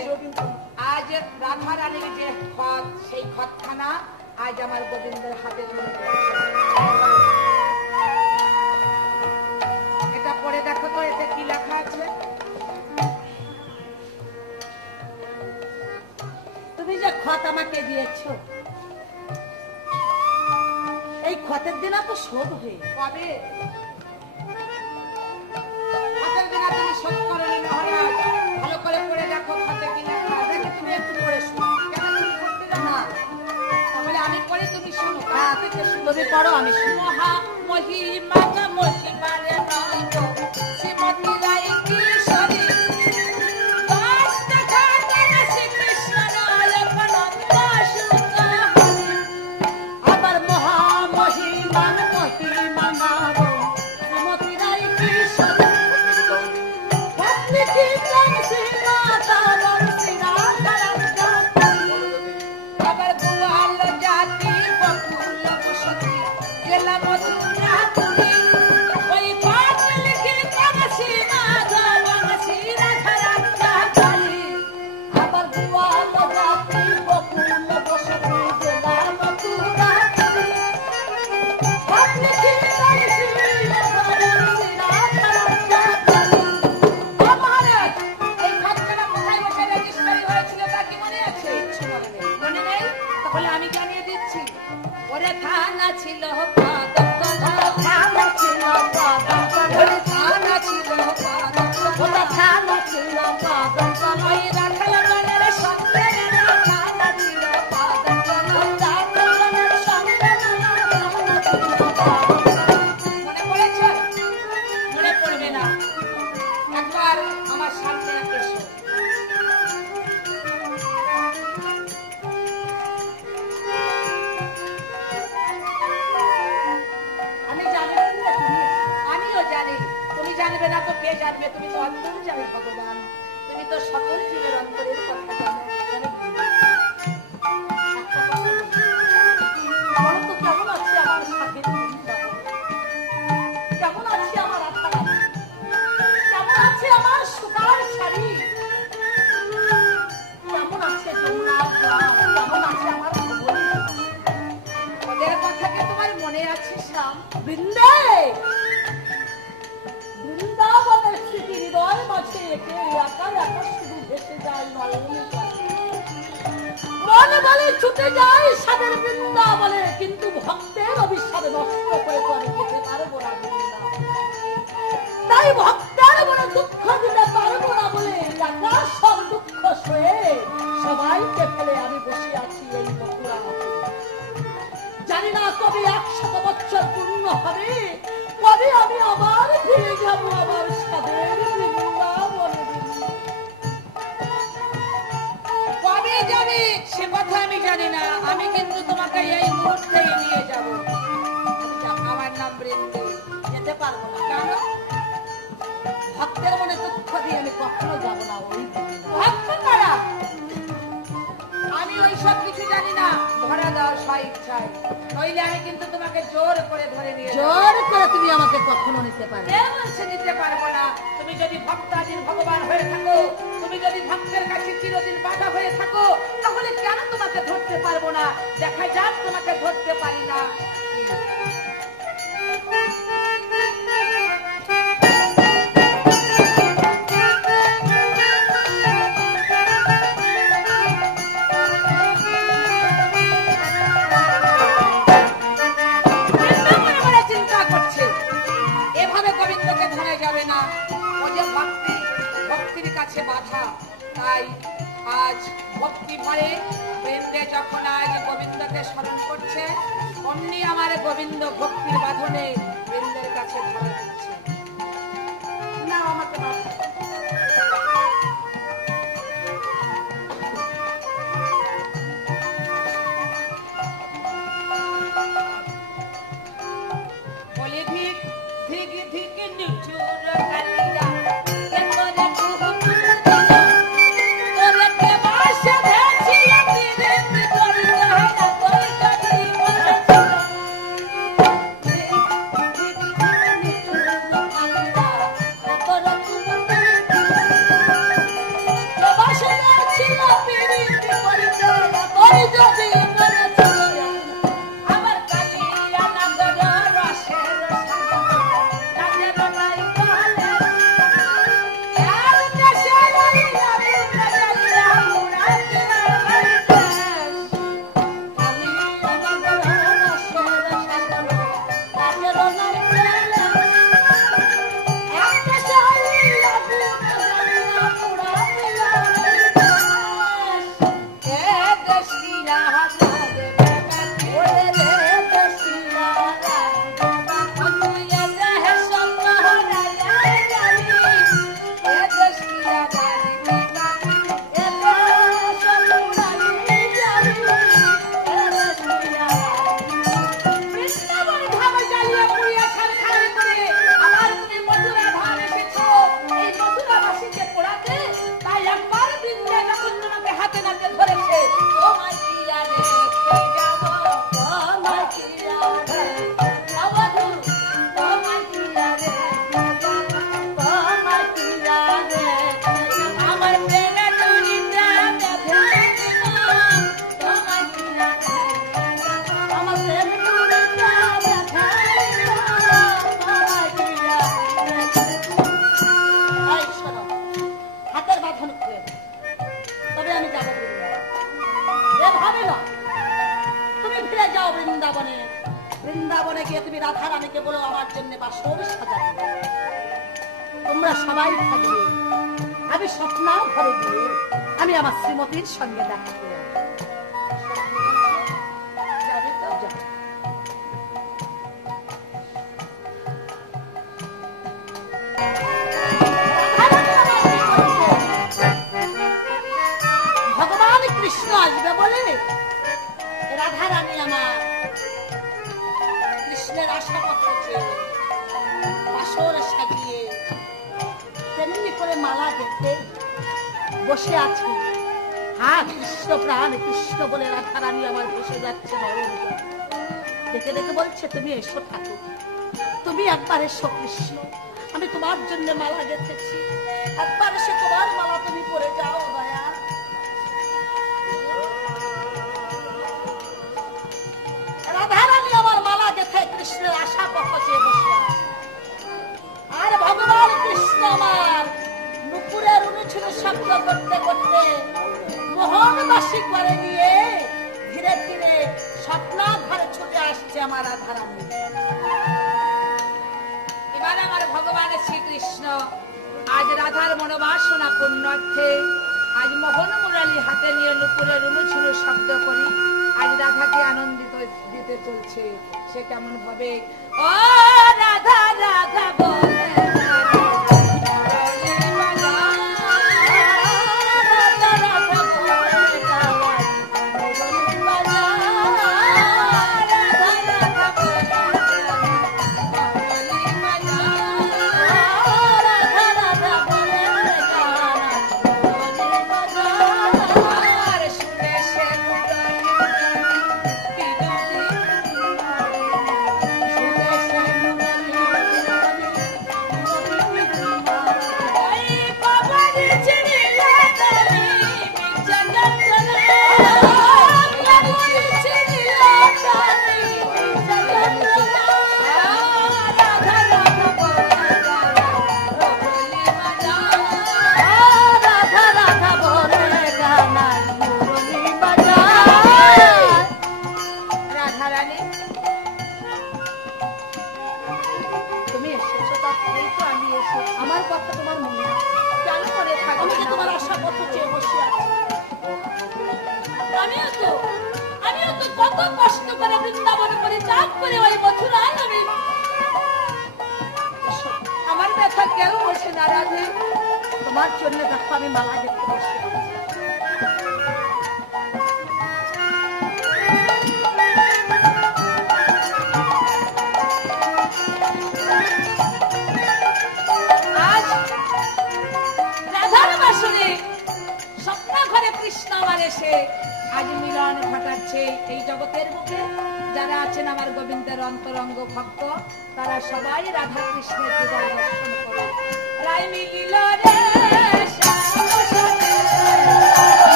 আজ রাধা রানীর যে খত, সেই খতখানা আজ আমার গোবিন্দের হাতে তুলে দিয়েছে। এটা পড়ে দেখো তো, এতে কি লেখা আছে? তুমি যে খত আমাকে দিয়েছো, এই খতের দিন তো শোধ হয়ে কবে? খতের দিন তুমি শোধ করনি মহারাজ। ভালো করে পড়ে দেখো খতে কি লেখা আছে। দেখে তুমি একটু পড়ে শোনো। কেন তুমি পড়তে জানো না, না? তাহলে আমি পড়ে তুমি শোনো। হ্যাঁ, তুমি পড়ো, আমি শুনি। মহা মহিমা মহিমারে নয়তো শ্রীমতী রায় কিশোরী আবার মহামহিমান মহিমা নাম শ্রীমতী রায় কিশোর পত্নী কি জনসীমা তাবর সিরা আবার গোয়াল জাতি বকুল ছিল কদম তলা, থানা ছিল কদম তলা, থানা ছিল কদম তলা, থানা ছিল কদম তলা, ওই রাখাল বনের সঙ্গে থানা ছিল কদম তলা। রাখাল বনের সঙ্গে থানা ছিল কদম তলা। মনে পড়েছে? মনে পড়বে না। একবার আমার সামনে এসো। আমি জানি না যে তুমি আমিও জানি, তুমি জানবে না তো কে জানবে? তুমি তো অন্তর জানে ভগবান, তুমি তো সকল জীবের অন্তরের কথা জানো। বলো তো কেমন আছে আমার সাথে কেমন আছে আমার আত্মা, কেমন আছে আমার সুতার শাড়ি, কেমন আছে যমুনার জল, কেমন আছে আমার খবর। ওদের কথা কি তোমার মনে আছে শ্যাম? বৃন্দে বৃন্দাবনের স্মৃতি হৃদয় মাঝে একে একা একা শুধু ভেসে যায় নয়নে জলে। মন বলে ছুটে যায় সাদের বৃন্দাবনে, কিন্তু ভক্তের অভিশাপে নষ্ট করে করে যেতে পারবো না বৃন্দাবন। তাই ভক্তের মনে দুঃখ দিতে পারবো না বলে একা সব দুঃখ সয়ে সবাইকে ফেলে আমি বসে আছি এই মথুরা। জানি না কবে 100 বছর পূর্ণ হবে, কবে আমি আবার ফিরে যাবো আমার সাদের বৃন্দাবনে। কবে যাবে সে কথা আমি জানি না, আমি কিন্তু তোমাকে এই মুহূর্তেই নিয়ে যাব। আমার নাম বৃন্দে। যেতে পারবো না, কেন? ভক্তের মনে দুঃখ দিয়ে আমি কখনো যাবো না ওই বৃন্দাবনে। ভক্ত কারা? আমি ওই সব কিছু জানি না, ধরা দাও স্ব ইচ্ছায়, নইলে আমি কিন্তু তোমাকে জোর করে ধরে নিয়ে যাবো। জোর করে তুমি আমাকে কখনো নিতে পারবে কে বলছে নিতে পারবো না? তুমি যদি ভক্তাধীন ভগবান হয়ে থাকো, তুমি যদি ভক্তের কাছে চিরদিন বাধা হয়ে থাকো, তাহলে কেন তোমাকে ধরতে পারবো না? দেখা যাক তোমাকে ধরতে পারি না। মনে মনে চিন্তা করছে, এভাবে গোবিন্দকে ধরে যাবে না, ও যে ভক্তির কাছে বাধা। তাই আজ ভক্তি ভরে বৃন্দে যখন আজ গোবিন্দকে স্মরণ করছে, অমনি আমার গোবিন্দ ভক্তির বাঁধনে বৃন্দের কাছে ধরা দিচ্ছে। না আমাকে বাধা। বলে ধিক ধিক ধিক নিঠুর কালিয়া, কেতরে কুহুকুর দিল, তোরে কে বাসে ধেছিল বিরিত করি যাহারা তোর কাছে বলেছিল। ধিক ধিক ধিক নিঠুর কালিয়া, কেতরে কুহুকুর দিল, কে বাসে ধেছিল বিরিত করি যাহারা তোর যদি বলেছিল। আমার কালিয়া নগর রসের রাজের নাই কালে, আর দেশে রইয়া বুড়া যাইয়া উড়াতে পারিতে। কালিয়া নগর রসের রাজের নাই কালে, আর দেশে রইয়া বুড়া যাইয়া উড়াতে পারিতে। এ দেশিয়া হাজারে ওরে রে দেশিয়া হাজারে দেহ সম্মহরা জানি, এ দেশিয়া জানি এ দেশ সম্মহরা জানি, এ দেশিয়া বৃন্দাবন ধাম জ্বালিয়ে পুড়িয়ে ছারখার করে আবার তুমি মথুরা ধাম এসেছো এই মথুরাবাসীকে পোড়াতে। তাই একবার বৃন্দে যখন তোমাকে হাতে নাতে ধরেছে, তোমার কিয়া রেখে যাব, তোমার কিয়া রেখে যাব, তোমার কিয়া রেখে যাব, তোমার কিয়া রেখে যাব। আমার প্রেমে তুলিতে বেঁধে দিব, তোমার কিয়া রেখে যাব, আমার প্রেমে তুলিতে বেঁধে দিব, তোমার কিয়া রেখে যাব। এই শোনো, হাতের বাঁধন খুলে দাও, তবে আমি যাবো বৃন্দাবন। এভাবে না, তুমি ফিরে যাও বৃন্দাবনে, বৃন্দাবনে গিয়ে তুমি রাধা রানীকে বলো আমার জন্য বাসর সাজাতে। তোমরা সবাই থাকবে, আমি স্বপ্না ঘরে গিয়ে আমি আমার শ্রীমতীর সঙ্গে দেখা করে যাবে তো যাও। ভগবান কৃষ্ণ আসবে বলে রাধা রানী আমার কৃষ্ণের আশা করছে, বাসর সাজিয়ে তেমনি করে মালা গেঁথে বসে আছে। হ্যাঁ, কৃষ্ণ প্রাণ কৃষ্ণ বলে রাধা রানী আমার বসে যাচ্ছে। দেখে দেখে বলছে, তুমি এসো ঠাকুর, তুমি একবার এসো কৃষ্ণ, আমি তোমার জন্য মালা গেঁথেছি, একবার এসে তোমার মালা তুমি পরে যাও দয়া। রাধা রানী আমার মালা গেঁথে কৃষ্ণের আশা পক্ষে বসে আছে। আর ভগবান কৃষ্ণ আমার নুপুরের অনুচ্ছেদ শব্দ করতে করতে মোহনবাসী করে নিয়ে ধীরে ধীরে স্বপ্না ঘরে ছুটে আসছে আমার রাধা রানী। এবার আমার ভগবান শ্রীকৃষ্ণ আজ রাধার মনোবাসনা পূর্ণার্থে আজ মোহন মুরালি হাতে নিয়ে নুপুরের অনুচ্ছেদ শব্দ করি আজ রাধাকে আনন্দিত দিতে চলছে। সে কেমন ভাবে, ও রাধা রাধা বলে তোমার জন্য দেখো আমি মালা দেখতে বসে আজ রাধার বাসনে স্বপ্না ঘরে কৃষ্ণ আমার এসে আজ মিলন ঘটাচ্ছে এই জগতের বুকে। যারা আছেন আমার গোবিন্দের অন্তরঙ্গ ভক্ত তারা সবাই রাধা কৃষ্ণের দর্শন করে। রাই মিলিল রে